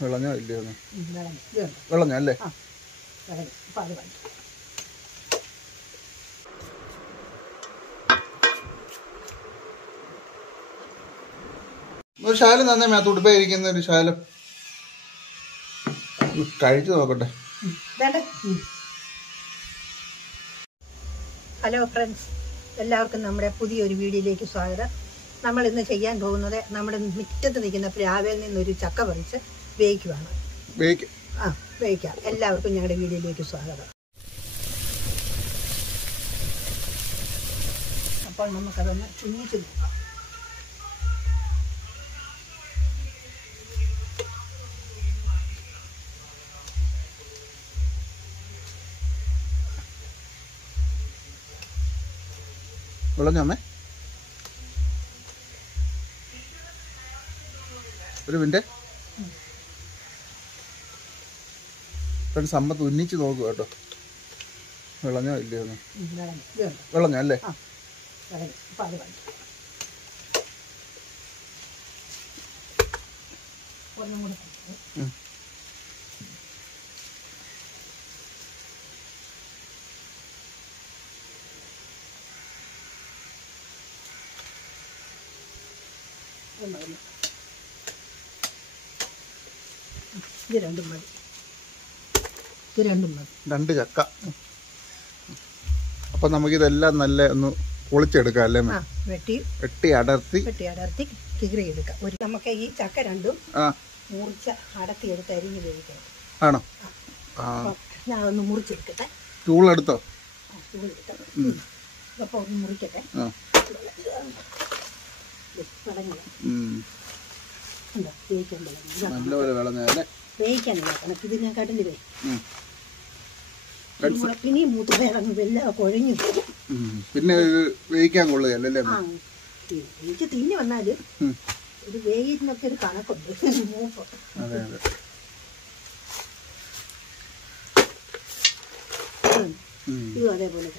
വിളഞ്ഞോ ഇല്ലയോ? വിളഞ്ഞോ അല്ലേ? ഒരു ശാലം തന്നെ തുടുപ്പായിരിക്കുന്ന ഒരു ശാലം കഴിച്ചു നോക്കട്ടെ. ഹലോ ഫ്രണ്ട്സ്, എല്ലാവർക്കും നമ്മുടെ പുതിയൊരു വീഡിയോയിലേക്ക് സ്വാഗതം. നമ്മൾ ഇന്ന് ചെയ്യാൻ പോകുന്നത് നമ്മുടെ മുറ്റത്ത് നിൽക്കുന്ന പ്ലാവിൽ നിന്നൊരു ചക്ക പറിച്ച് വേവിക്കുവാണ്. വേവിക്കാം. എല്ലാവർക്കും ഞങ്ങളുടെ വീഡിയോയിലേക്ക് സ്വാഗതം. അപ്പോൾ നമുക്കതൊന്ന് ചുന്നിച്ച് നോക്കാം. വിളഞ്ഞോമ്മേ? ഒരു മിനിറ്റ് ഫ്രണ്ട്സ്, അമ്മ തുന്നിച്ച് നോക്കുക കേട്ടോ. വിളഞ്ഞോ ഇല്ലയോ? വിളഞ്ഞോ അല്ലേ? ഇത് രണ്ടും മതി. രണ്ട് ചക്ക. അപ്പൊ നമുക്കിതെല്ലാം നല്ല ഒന്ന് പൊളിച്ചെടുക്കാം അല്ലേ? വെട്ടി അടർത്തി കീറിയെടുക്കാം. നമുക്ക് ഈ ചക്ക രണ്ടും മുറിച്ച് അടത്തിയെടുത്ത് അരിഞ്ഞ് വേവിക്കണം. ആണോ? ഞാൻ ഒന്ന് മുറിച്ചെടുക്കട്ടെ. ചൂളെടുത്തോ? അപ്പൊ ഒന്ന് മുറിക്കട്ടെ. വേവിക്കാനുള്ള കണക്ക് ഇതിനെക്കാട്ടില്ലേ പിന്നെ മൂത്ത് വേറങ്ങ് എല്ലാം കുഴഞ്ഞു പോകും. പിന്നെ വേവിക്കാൻ കൊള്ളുകയല്ലേ? എനിക്ക് തിന്നി വന്നാല് ഒരു വേഗിനൊക്കെ ഒരു കണക്കുണ്ട്. മൂപ്പ് ഇതും അതേപോലെ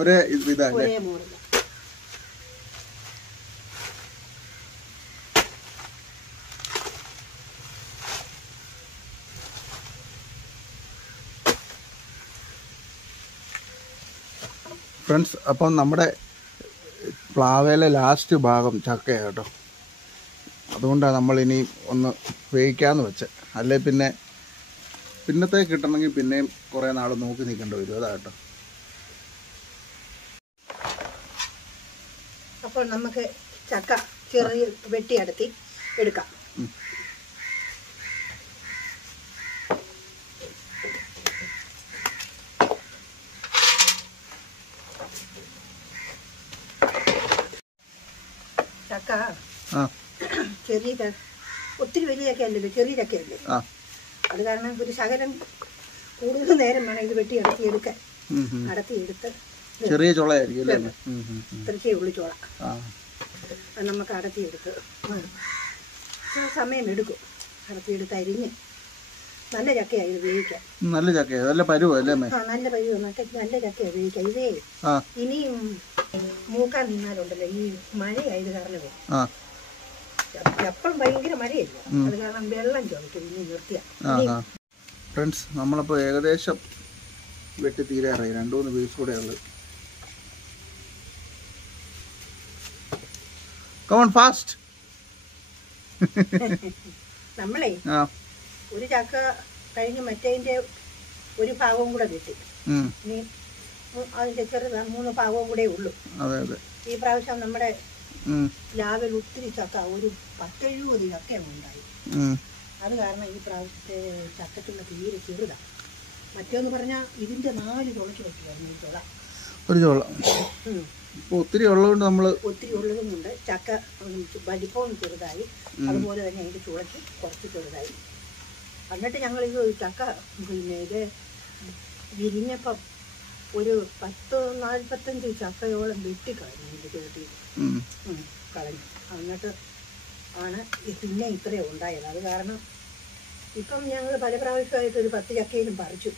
ഒരേ മോഡല. ഫ്രണ്ട്സ്, അപ്പം നമ്മുടെ പ്ലാവയിലെ ലാസ്റ്റ് ഭാഗം ചക്കയാണ് കേട്ടോ. അതുകൊണ്ടാണ് നമ്മളിനി ഒന്ന് വേവിക്കാമെന്ന് വെച്ചത്. അല്ലെ പിന്നെ പിന്നത്തേക്ക് കിട്ടണമെങ്കിൽ പിന്നെയും കുറേ നാൾ നോക്കി നിൽക്കേണ്ടി വരും. അതാ കേട്ടോ. അപ്പോൾ നമുക്ക് ചക്ക ചെറിയ വെട്ടിയടത്തി എടുക്കാം. ചക്ക ചെറിയ ഒത്തിരി വലിയ ചക്കയല്ലല്ലോ, ചെറിയ ചക്കയല്ലേ. അത് കാരണം ഒരു ശകലം കൂടുതൽ നേരം വേണം ഇത് വെട്ടി അടത്തിയെടുക്കാൻ. അടത്തിയെടുത്ത് ചെറിയ ചോളയായിരിക്കും. ഇത്രക്കേ ഉള്ളു ചോള. അത് നമുക്ക് അടത്തിയെടുത്ത് സമയം എടുക്കും. അടത്തിയെടുത്ത് അരിഞ്ഞ് നല്ല ചക്കയായി ഇത് വേവിക്കാൻ. നല്ല ചക്കയാ, നല്ല പരുവല്ലേ? നല്ല പരുവ, നല്ല ചക്കയാ വേവിക്കാൻ. ഇതേ ഇനിയും മൂക്കാൻ നിന്നാലുണ്ടല്ലോ, ഈ മഴയായത് കാരണമേ എപ്പോഴും ഭയങ്കര മഴയല്ല, അത് കാരണം വെള്ളം ചോദിക്കും. ഇനി നിർത്തിയ ഫ്രണ്ട്സ്, നമ്മളപ്പോൾ ഏകദേശം വെട്ടി തീരാറായി. 2-3 പീസ് കൂടെ ഉള്ളത്. Come on fast. നമ്മളെ ഒരു ചക്ക കഴിഞ്ഞ് മറ്റേതിന്റെ ഒരു ഭാഗവും കൂടെ കിട്ടി. ഇനി അതിന്റെ ചെറുതാ 3 ഭാഗവും കൂടെ ഉള്ളു. ഈ പ്രാവശ്യം നമ്മുടെ ലാവിൽ ഒത്തിരി ചക്ക, ഒരു 10-70 ചക്ക ഉണ്ടായി. അത് കാരണം ഈ പ്രാവശ്യത്തെ ചക്കത്തിന് തീരെ ചെറുതാ. മറ്റേന്ന് പറഞ്ഞാൽ ഇതിന്റെ 4 തുളയ്ക്ക് വെക്കുമായിരുന്നു ഈ തുള. ഒരു ചോള ഒത്തിരി ഉള്ളതുകൊണ്ട് ഒത്തിരി ഉള്ളതും കൊണ്ട് ചക്ക വലിപ്പവും ചെറുതായി, അതുപോലെ തന്നെ അതിന്റെ ചുളയ്ക്ക് കുറച്ച് ചെറുതായി. എന്നിട്ട് ഞങ്ങളിത് ചക്ക പിന്നെ ഇത് വിരിഞ്ഞപ്പം ഒരു 10-45 ചക്കയോളം വെട്ടിക്കളഞ്ഞു. ഇതിന്റെ ചോട്ടിൽ കളഞ്ഞു. എന്നിട്ട് ആണ് പിന്നെ ഇത്രയും ഉണ്ടായത്. അത് കാരണം ഇപ്പം ഞങ്ങൾ പല പ്രാവശ്യമായിട്ട് ഒരു 10 ചക്കയിലും പറിച്ചു.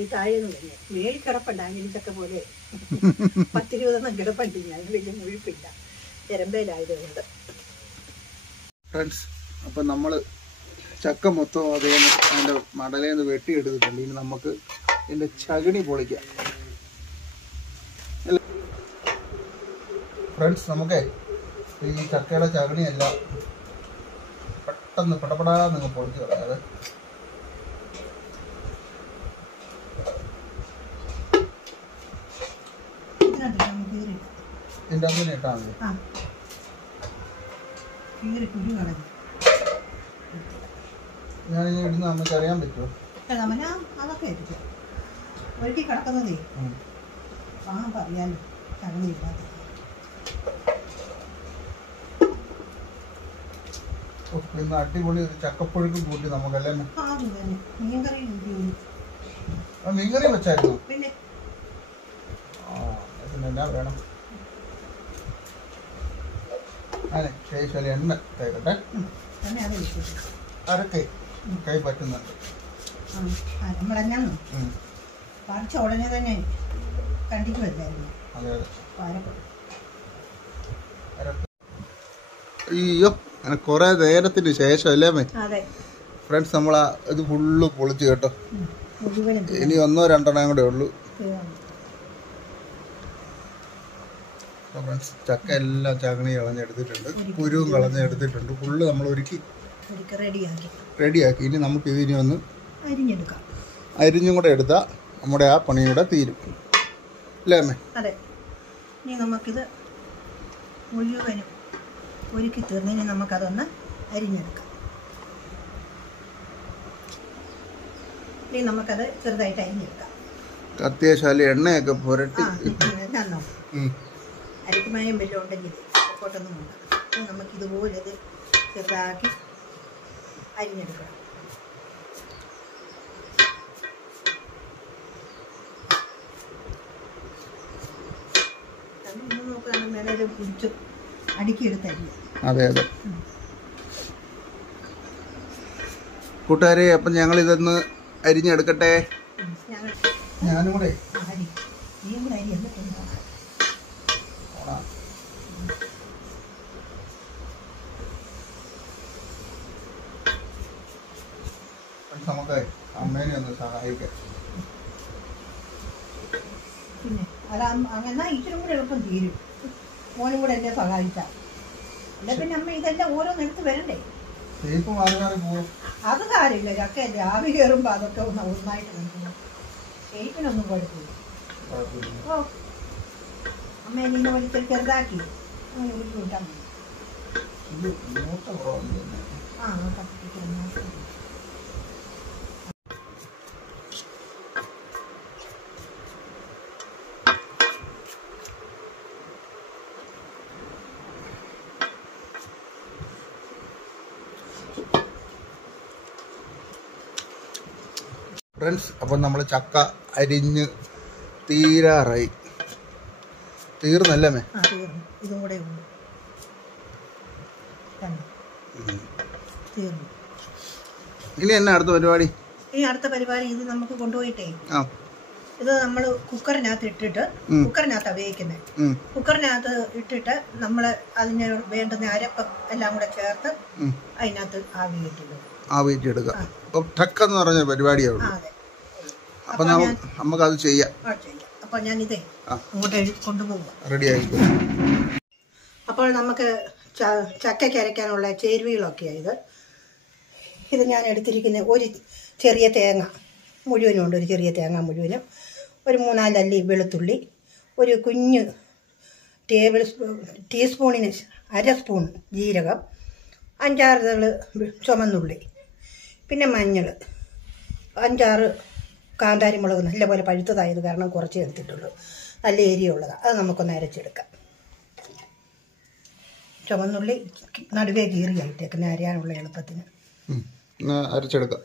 ഈ താഴെയൊന്നും തന്നെ മേളിക്കിടപ്പുണ്ട്. അങ്ങിനിച്ചക്ക പോലെ 10-20 കിടപ്പുണ്ട്. ഞാൻ വലിയ മുഴുപ്പില്ല, എരമ്പയിലായതുകൊണ്ട്. ഫ്രണ്ട്സ്, അപ്പം നമ്മൾ ചക്ക മൊത്തം അതിൻ്റെ മടലേന്ന് വെട്ടിയെടുത്തിട്ടുണ്ട്. ഇനി നമുക്ക് ഇതിൻ്റെ ചകിണി പൊളിക്കാം. ഫ്രണ്ട്സ്, നമുക്കേ ഈ ചക്കയുടെ ചകിണിയെല്ലാം പെട്ടെന്ന് പടപടാന്ന് നിങ്ങൾ പൊളിച്ച് കളയാതെ. ഇതിൻ്റെ അകത്ത് ഇട്ടാൽ മതി. ഞാനിങ്ങനെ ഇടുന്ന നമുക്ക് അറിയാൻ പറ്റുമോ? അതൊക്കെ ഒഴുക്കി കിടക്കുന്നതേ പറയാൻ ചകിണിയില്ലാത്ത. ഇന്ന് അടിപൊളി ചക്കപ്പുഴുക്കും കൂട്ടി നമുക്കല്ലേ. മീൻകറി വെച്ചായിരുന്നു. പിന്നെ എന്നാ വേണം? അതെ, ശേഷം എണ്ണ തേക്കട്ടെ. അരക്കൈ കൈ പറ്റുന്നുണ്ട്. പറിച്ച ഉടനെ തന്നെ കണ്ടിട്ട് വരില്ലായിരുന്നു. അതെ അതെ. അയ്യോ, അങ്ങനെ കുറെ നേരത്തിന് ശേഷം അല്ലേ മേ? ഫ്രണ്ട്സ്, നമ്മൾ ഇത് ഫുള്ള് പൊളിച്ച് കേട്ടോ. ഇനി 1-2 കൂടെ ഉള്ളൂ. ഫ്രണ്ട്സ്, ചക്ക എല്ലാം ചകിണി കളഞ്ഞെടുത്തിട്ടുണ്ട്, കുരുവും കളഞ്ഞെടുത്തിട്ടുണ്ട്. ഫുള്ള് നമ്മൾ ഒരുക്കി റെഡിയാക്കി. ഇനി നമുക്ക് ഇതിനെ ഒന്ന് അരിഞ്ഞും കൂടെ എടുത്താൽ നമ്മുടെ ആ പണിയും കൂടെ തീരും അല്ലേ അമ്മേ? അതെ. ഇനി നമുക്കിത് മുഴുവനും ഒരുക്കി തീർന്നതിന് നമുക്കതൊന്ന് അരിഞ്ഞെടുക്കാം. ഇനി നമുക്കത് ചെറുതായിട്ട് അരിഞ്ഞെടുക്കാം. അത്യാവശ്യം എണ്ണയൊക്കെ പുരട്ടി എന്നാന്നോ അരിക്കുമയം വല്ലതും ഉണ്ടെങ്കിൽ പൊട്ടൊന്നും വേണ്ട. അപ്പോൾ നമുക്കിതുപോലെ ഇത് ചെറുതാക്കി അരിഞ്ഞെടുക്കണം. നോക്കുകയാണ് മേലെ പിടിച്ച് അടുക്കിയെടുത്തരിഞ്ഞു. അതെ അതെ കൂട്ടുകാരെ, അപ്പം ഞങ്ങൾ ഇതൊന്ന് അരിഞ്ഞെടുക്കട്ടെ. ഞാനും കൂടെ അരി എന്നിട്ടുണ്ട് നമുക്ക് അമ്മേനെ ഒന്ന് സഹായിക്കാം. പിന്നെ അങ്ങനെ ഇച്ചിരി കൂടെ എളുപ്പം തീരും. മോനും കൂടെ എന്നെ സഹായിച്ചാൽ. അല്ലെ പിന്നെ അമ്മ ഇതെല്ലാം ഓരോന്നെടുത്ത് വരണ്ടേ? അത് കാര്യമില്ല. ചക്കയല്ലേ, ആവി കയറുമ്പോൾ അതൊക്കെ ഒന്നായിട്ട് നിൽക്കുന്നു. ഷേപ്പിനൊന്നും കുഴപ്പമില്ല. ഓ, അമ്മ നിന്നെ വലിച്ചൊരു ചെറുതാക്കി അങ്ങനെ ഉരുട്ടി വിട്ടാൽ മതി. ഫ്രണ്ട്സ്, അപ്പം നമ്മൾ ചക്ക അരിഞ്ഞ് തീരാറായി. തീർന്നല്ലേ മേ? ഇതും കൂടെ ഉണ്ട്. തീർന്നു. ഇനി എന്നാ അടുത്ത പരിപാടി? ഇനി അടുത്ത പരിപാടി ഇത് നമുക്ക് കൊണ്ടുപോയിട്ടേ ഇത് നമ്മൾ കുക്കറിനകത്ത് ഇട്ടിട്ട്, കുക്കറിനകത്താണ് വേവിക്കുന്നത്. കുക്കറിനകത്ത് ഇട്ടിട്ട് നമ്മൾ അതിന് വേണ്ടുന്ന അരപ്പ് എല്ലാം കൂടെ ചേർത്ത് അതിനകത്ത് ആവിയിട്ടെടുക്കുക. അപ്പം ടക്കെന്ന് പറഞ്ഞ പരിപാടിയാണ്. അപ്പം നമുക്കത് ചെയ്യാം. അപ്പോൾ ഞാനിതേ അങ്ങോട്ട് കൊണ്ടുപോകും. റെഡി ആയിരിക്കും. അപ്പോൾ നമുക്ക് ചക്കയ്ക്ക് അരയ്ക്കാനുള്ള ചേരുവകളൊക്കെയാണ് ഇത് ഞാൻ എടുത്തിരിക്കുന്ന ഒരു ചെറിയ തേങ്ങ മുഴുവനും ഉണ്ട്. ഒരു ചെറിയ തേങ്ങ മുഴുവനും, ഒരു 3-4 അല്ലി വെളുത്തുള്ളി, ഒരു കുഞ്ഞ് ടീസ്പൂണിന് 1/2 സ്പൂൺ ജീരകം, 5-6 ചുമന്നുള്ളി, പിന്നെ മഞ്ഞൾ, 5-6 കാന്താരിമുളക് നല്ലപോലെ പഴുത്തതായത് കാരണം കുറച്ച് എടുത്തിട്ടുള്ളൂ. നല്ല എരിയുള്ളതാണ്. അത് നമുക്കൊന്ന് അരച്ചെടുക്കാം. ചുമന്നുള്ളി നടുവേ കീറിയായിട്ടേക്കുന്ന അരയാനുള്ള എളുപ്പത്തിന് അരച്ചെടുക്കാം.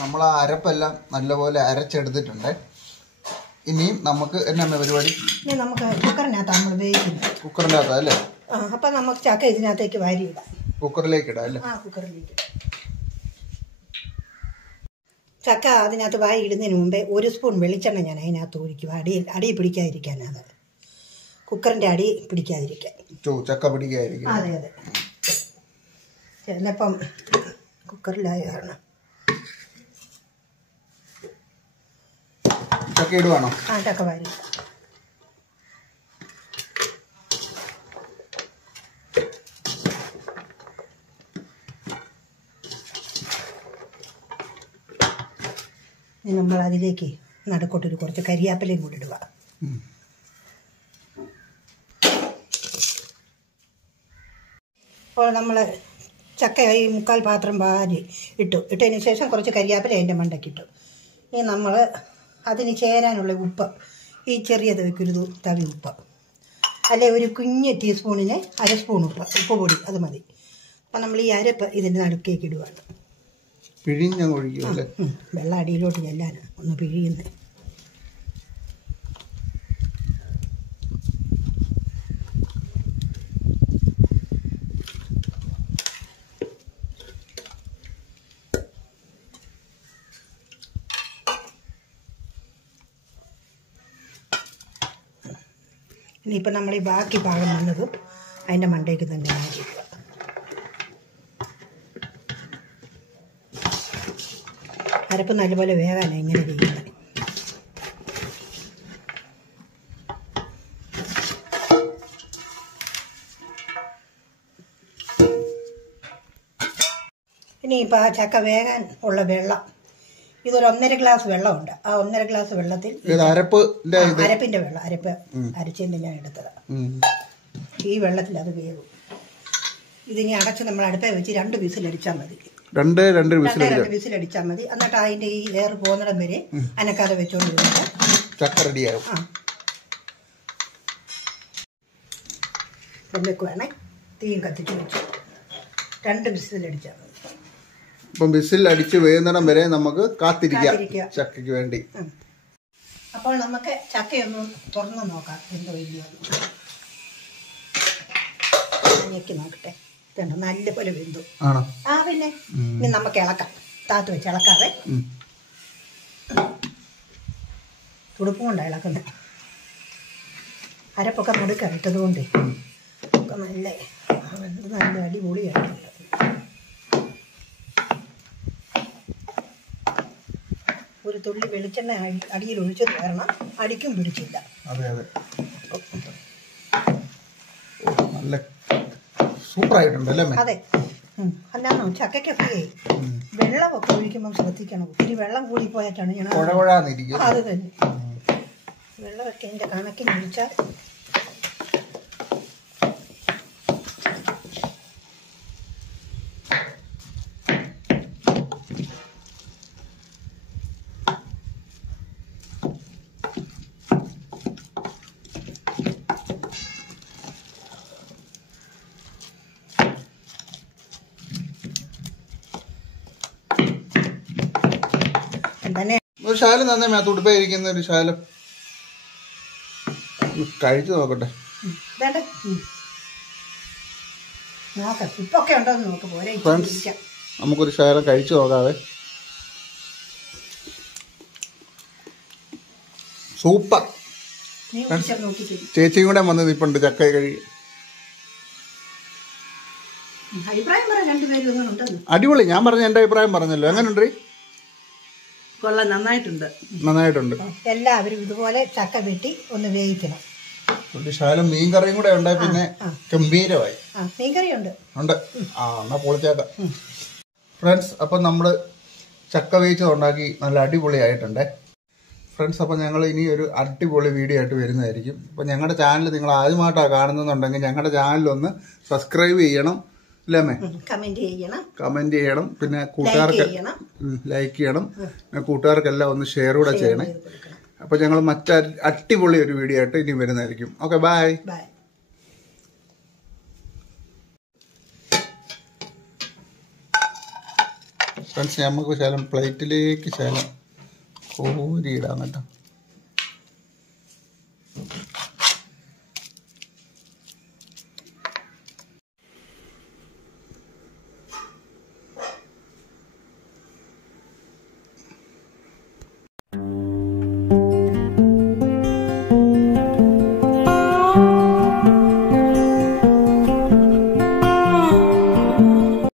നമ്മൾ ആ അരപ്പെല്ലാം നല്ലപോലെ അരച്ചെടുത്തിട്ടുണ്ട്. ഇനിയും നമുക്ക് എന്നാ പരിപാടി? ഇനി നമുക്ക് കുക്കറിനകത്ത് നമ്മൾ വേവിക്കുന്നത്. കുക്കറിനകത്ത് അല്ലേ? അപ്പം നമുക്ക് ചക്ക ഇതിനകത്തേക്ക് വാരി ഇടാം. കുക്കറിലേക്ക് ഇടാം അല്ലേ? കുക്കറിലേക്ക് ചക്ക അതിനകത്ത് വാരി ഇടുന്നതിന് മുമ്പേ 1 സ്പൂൺ വെളിച്ചെണ്ണ ഞാൻ അതിനകത്ത് ഒഴിക്കും. അടി പിടിക്കാതിരിക്കാനത്, കുക്കറിൻ്റെ അടി പിടിക്കാതിരിക്കാൻ, ചക്ക പിടിക്കാതിരിക്കാൻ. അതെ അതെ. ചിലപ്പം കുക്കറിലായ കാരണം. ചക്ക ഇടുവാണോ? ആ ചക്ക വാരി. നമ്മൾ അതിലേക്ക് നടുക്കോട്ടൊരു കുറച്ച് കരിയാപ്പിലയും കൂടി ഇടുക. അപ്പോൾ നമ്മൾ ചക്ക ഈ 3/4 പാത്രം വാരി ഇട്ടതിന് ശേഷം കുറച്ച് കരിയാപ്പില അതിൻ്റെ മണ്ടയ്ക്കിട്ടു. ഇനി നമ്മൾ അതിന് ചേരാനുള്ള ഉപ്പ്, ഈ ചെറിയത് വെക്കൊരു തവി ഉപ്പ്, അല്ലെ ഒരു കുഞ്ഞ് ടീസ്പൂണിന് 1/2 സ്പൂൺ ഉപ്പ് പൊടി, അത് മതി. അപ്പം നമ്മൾ ഈ അരപ്പ് ഇതിൻ്റെ നടുക്കേക്ക് ഇടുവാണ്. പിഴിഞ്ഞങ്ങ് ഒഴിക്കുമല്ലേ? വെള്ളം അടിയിലോട്ട് ചെല്ലാനാണ് ഒന്ന് പിഴിയുന്നത്. ഇനിയിപ്പോൾ നമ്മൾ ഈ ബാക്കി ഭാഗം വന്നതും അതിൻ്റെ മണ്ടയ്ക്ക് തന്നെ മാറ്റിക്കുക. അരപ്പ് നല്ലപോലെ വേകാനാണ് ഇങ്ങനെ ചെയ്യുന്നത്. ഇനിയിപ്പോൾ ആ ചക്ക വേകാൻ ഉള്ള വെള്ളം, ഇതൊരു 1.5 ഗ്ലാസ് വെള്ളമുണ്ട്. ആ 1.5 ഗ്ലാസ് വെള്ളത്തിൽ അരപ്പിൻ്റെ വെള്ളം, അരപ്പ് അരച്ചതിൻ്റെ ഞാൻ എടുത്തത്. ഈ വെള്ളത്തിൽ അത് വേവും. ഇതിനി അടച്ച് നമ്മൾ അടുപ്പേ വെച്ച് 2 വിസിലടിച്ചാൽ മതി. 2 വിസിലടിച്ചാൽ മതി. എന്നിട്ട് അതിൻ്റെ ഈ എയർ പോകുന്നിടം വരെ അനക്കാതെ വെച്ചോണ്ടിരുന്നിട്ട് ചക്ക റെഡിയാവും. വെക്കുവാണേ. തീയും കത്തിച്ച് വെച്ചു 2 വിസിലടിച്ചാൽ മതി. അപ്പം വിസിൽ അടിച്ച് വേകുന്നിടം വരെ നമുക്ക് കാത്തിരിക്കാം ചക്കയ്ക്ക് വേണ്ടി. അപ്പോൾ നമുക്ക് ചക്കയൊന്ന് തുറന്ന് നോക്കാം എന്തോ ഇല്ലയോ. ഞെക്കി നോക്കട്ടെ. ഇതുണ്ട്, നല്ലപോലെ വെന്തു. ആ പിന്നെ ഇനി നമുക്ക് ഇളക്കാം. താത്ത് വെച്ച് ഇളക്കാതെ തുടുപ്പും കൊണ്ടാണ് ഇളക്കുന്നത്. അരപ്പൊക്കെ നടുക്ക ഇട്ടത് കൊണ്ട് ഒക്കെ നല്ല അടിപൊളിയായിട്ടുണ്ട്. ഒരു തുള്ളി വെളിച്ചെണ്ണ അടിയിൽ ഒഴിച്ചത് കാരണം അടിക്കും പിടിച്ചില്ല. നല്ല സൂപ്പറായിട്ടുണ്ടല്ലേ? അതെ. അല്ലാന്നോ ചക്കയ്ക്കൊക്കെ വെള്ളമൊക്കെ ഒഴിക്കുമ്പോൾ ശ്രദ്ധിക്കണം. ഒത്തിരി വെള്ളം കൂടി പോയിട്ടാണ് ഞാൻ അത് തന്നെ വെള്ളമൊക്കെ എൻ്റെ കണക്കിന് ഒഴിച്ചാൽ ഒരു ശാലം തന്നെ മേത്തുടുപ്പേ ഇരിക്കുന്ന ഒരു ശാലം കഴിച്ചു നോക്കട്ടെ. ഫ്രണ്ട്സ്, നമുക്കൊരു ശാലം കഴിച്ചു നോക്കാവേ. സൂപ്പർ. ചേച്ചിയും കൂടെ വന്ന് നിപ്പുണ്ട് ചക്ക കഴി. അടിപൊളി. ഞാൻ പറഞ്ഞ എന്റെ അഭിപ്രായം പറഞ്ഞല്ലോ. എങ്ങനെയുണ്ട്? കൊള്ളാം, നന്നായിട്ടുണ്ട്. നന്നായിട്ടുണ്ട്. എല്ലാവരും ഇതുപോലെ ചക്ക വെട്ടി ഒന്ന് വേവിക്കണം. ശാലം മീൻകറിയും കൂടെ ഉണ്ട്. പിന്നെ ഗംഭീരമായി. മീൻകറിയുണ്ട്. ഉണ്ട്. എന്നാ പൊളിച്ചേക്കാം. ഫ്രണ്ട്സ്, അപ്പം നമ്മള് ചക്ക വേവിച്ചത് ഉണ്ടാക്കി നല്ല അടിപൊളിയായിട്ടുണ്ട്. ഫ്രണ്ട്സ്, അപ്പം ഞങ്ങൾ ഇനി ഒരു അടിപൊളി വീഡിയോ ആയിട്ട് വരുന്നതായിരിക്കും. അപ്പം ഞങ്ങളുടെ ചാനൽ നിങ്ങൾ ആദ്യമായിട്ടാണ് കാണുന്നുണ്ടെങ്കിൽ ഞങ്ങളുടെ ചാനലൊന്ന് സബ്സ്ക്രൈബ് ചെയ്യണം. കമന്റ് ചെയ്യണം. പിന്നെ കൂട്ടുകാർക്ക് ലൈക്ക് ചെയ്യണം. പിന്നെ കൂട്ടുകാർക്കെല്ലാം ഒന്ന് ഷെയർ കൂടെ ചെയ്യണേ. അപ്പൊ ഞങ്ങൾ അടിപൊളി ഒരു വീഡിയോ ആയിട്ട് ഇനി വരുന്നതായിരിക്കും. Okay, by. ഫ്രണ്ട്സ്, നമുക്ക് ശകലം പ്ലേറ്റിലേക്ക് ശകലം കോരിയിടാം കേട്ടോ.